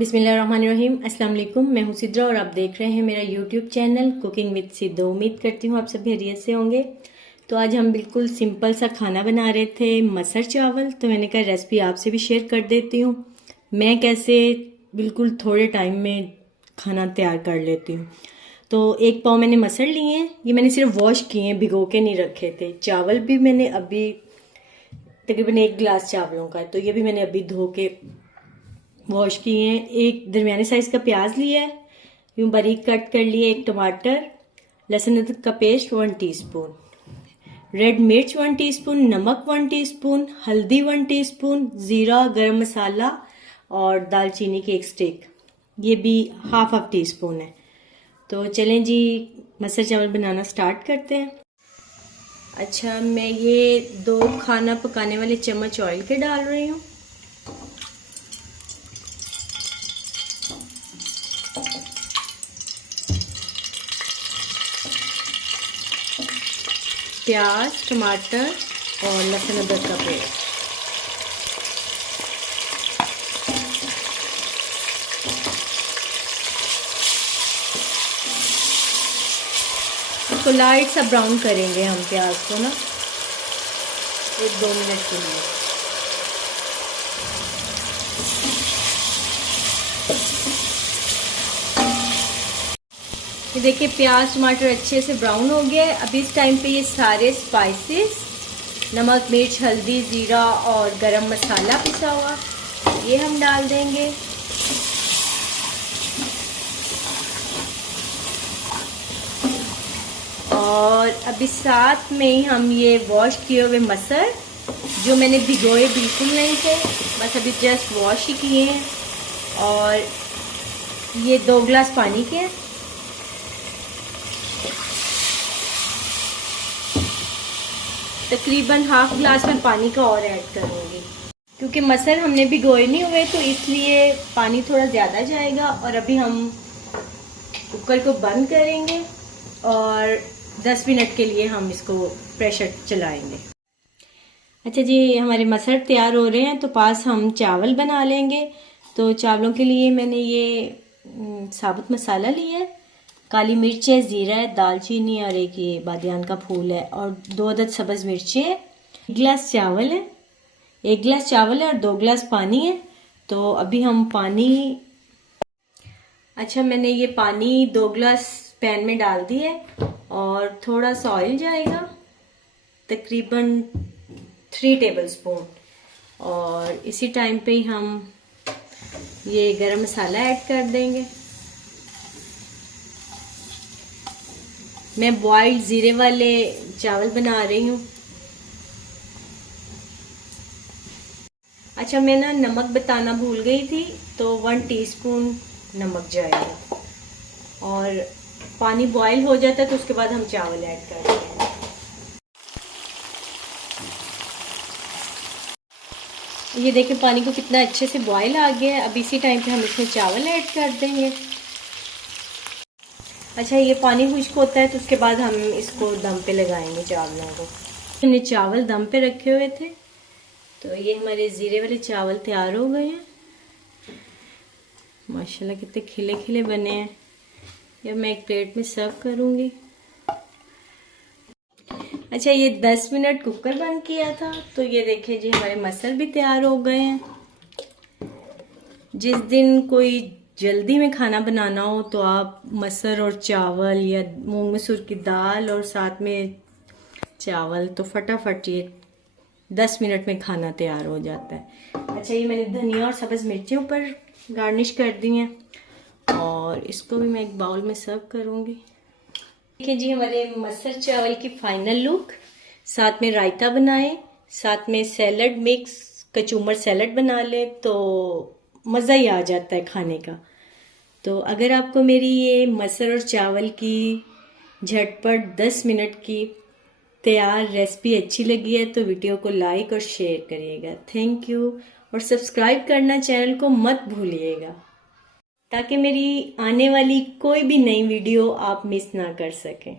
बिस्मिल्लाहिर्रहमानिर्रहीम। अस्सलाम वालेकुम। मैं हूँ सिद्रा और आप देख रहे हैं मेरा YouTube channel cooking with Sidhu. उम्मीद करती हूँ आप सब खैरियत से होंगे। तो आज हम बिल्कुल सिंपल सा खाना बना रहे थे, मसर चावल। तो मैंने कहा रेसिपी आपसे भी शेयर कर देती हूँ, मैं कैसे बिल्कुल थोड़े टाइम में खाना तैयार कर लेती हूँ। तो 1 पाव मैंने मसर लिए हैं, ये मैंने सिर्फ वॉश किए हैं, भिगो के नहीं रखे थे। चावल भी मैंने अभी तकरीबन 1 गिलास चावलों का है, तो ये भी मैंने अभी धो के वॉश किए हैं। एक दरमियाने साइज का प्याज लिया है, यूं बारीक कट कर लिए। 1 टमाटर, लहसुन अदरक का पेस्ट 1 टीस्पून, रेड मिर्च 1 टीस्पून, नमक 1 टीस्पून, हल्दी 1 टीस्पून, जीरा, गरम मसाला और दालचीनी की 1 स्टिक, ये भी हाफ टीस्पून है। तो चलें जी, मसर चावल बनाना स्टार्ट करते हैं। अच्छा, मैं ये 2 खाना पकाने वाले चम्मच ऑयल के डाल रही हूँ। प्याज, टमाटर और लहसुन अदरक का पेस्ट। इसको लाइट सा ब्राउन करेंगे हम प्याज को ना, 1-2 मिनट के लिए। ये देखिए प्याज टमाटर अच्छे से ब्राउन हो गया है। अब इस टाइम पे ये सारे स्पाइसेस, नमक, मिर्च, हल्दी, जीरा और गरम मसाला पिसा हुआ, ये हम डाल देंगे। और अभी साथ में ही हम ये वॉश किए हुए मसर, जो मैंने भिगोए बिल्कुल नहीं थे, बस अभी जस्ट वॉश ही किए हैं, और ये 2 गिलास पानी के। तकरीबन हाफ गिलास में पानी का और ऐड करूँगी, क्योंकि मसर हमने भिगोए नहीं हुए, तो इसलिए पानी थोड़ा ज़्यादा जाएगा। और अभी हम कुकर को बंद करेंगे और 10 मिनट के लिए हम इसको प्रेशर चलाएंगे। अच्छा जी, हमारे मसर तैयार हो रहे हैं, तो पास हम चावल बना लेंगे। तो चावलों के लिए मैंने ये साबुत मसाला लिया है, काली मिर्च है, ज़ीरा है, दालचीनी और एक ये बादियान का फूल है, और 2 अदद सब्ज़ मिर्चें हैं। 1 गिलास चावल है, 1 गिलास चावल है और 2 गिलास पानी है। तो अभी हम पानी, अच्छा मैंने ये पानी 2 गिलास पैन में डाल दी है, और थोड़ा सा ऑयल जाएगा, तकरीबन 3 टेबलस्पून। और इसी टाइम पे ही हम ये गरम मसाला ऐड कर देंगे। मैं बॉइल्ड ज़ीरे वाले चावल बना रही हूँ। अच्छा, मैं ना नमक बताना भूल गई थी, तो 1 टीस्पून नमक जाएगा। और पानी बॉईल हो जाता है तो उसके बाद हम चावल ऐड कर देंगे। ये देखिए पानी को कितना अच्छे से बॉईल आ गया है। अब इसी टाइम पे हम इसमें चावल ऐड कर देंगे। अच्छा, ये पानी खुश्क होता है तो उसके बाद हम इसको दम पे लगाएंगे चावलों को। हमने चावल दम पे रखे हुए थे, तो ये हमारे ज़ीरे वाले चावल तैयार हो गए हैं। माशाल्लाह कितने खिले खिले बने हैं। ये मैं एक प्लेट में सर्व करूँगी। अच्छा, ये 10 मिनट कुकर बंद किया था, तो ये देखिए जी हमारे मसर भी तैयार हो गए हैं। जिस दिन कोई जल्दी में खाना बनाना हो तो आप मसर और चावल या मूंग मसूर की दाल और साथ में चावल, तो फटाफट ये 10 मिनट में खाना तैयार हो जाता है। अच्छा, ये मैंने धनिया और सब्ज़ मिर्चें ऊपर गार्निश कर दी हैं, और इसको भी मैं एक बाउल में सर्व करूँगी। देखिए जी हमारे मसर चावल की फाइनल लुक। साथ में रायता बनाएं, साथ में सैलड मिक्स कचूमर सैलड बना लें, तो मज़ा ही आ जाता है खाने का। तो अगर आपको मेरी ये मसर और चावल की झटपट 10 मिनट की तैयार रेसिपी अच्छी लगी है, तो वीडियो को लाइक और शेयर करिएगा। Thank you. और सब्सक्राइब करना चैनल को मत भूलिएगा, ताकि मेरी आने वाली कोई भी नई वीडियो आप मिस ना कर सकें।